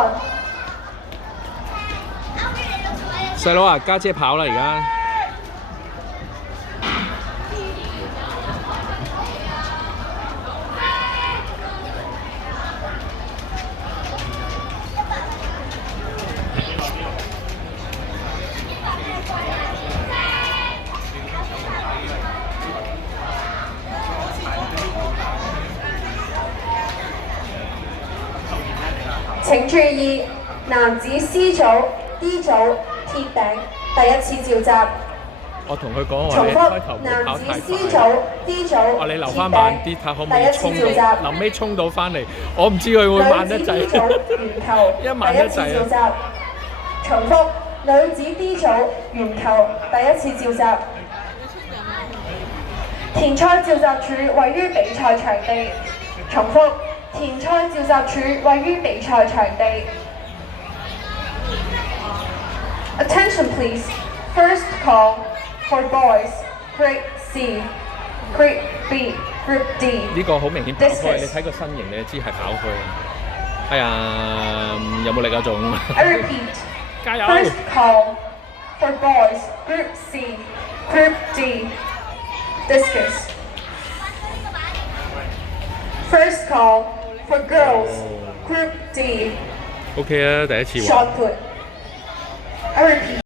one。細佬啊，家姐跑啦而家。請注意，男子 C 組、D 組鐵餅第一次召集。我同佢講話重你開頭複，唔好男子跑太 C 快。組、D 組我你留鐵翻慢餅啲，睇可唔可第一以衝次召集。到，臨尾衝到翻嚟。我唔知佢會慢女子 D 得滯。組圓球一慢第一次得滯召集。啊！重複，女子 D 組圓球第一次召集。田賽召集處位於比賽場地。重複，田賽召集處位於比賽場地。Attention please. First call for boys. Group C, Group B, Group D. 呢個好明顯跑開， Discus 你睇個身形你就知係跑開。哎呀，有冇力啊仲？ I repeat. 加油 First call for boys. Group C, Group D. Discus. First call for girls. Group D. OK 啊，第一次玩。Shot put. I repeat.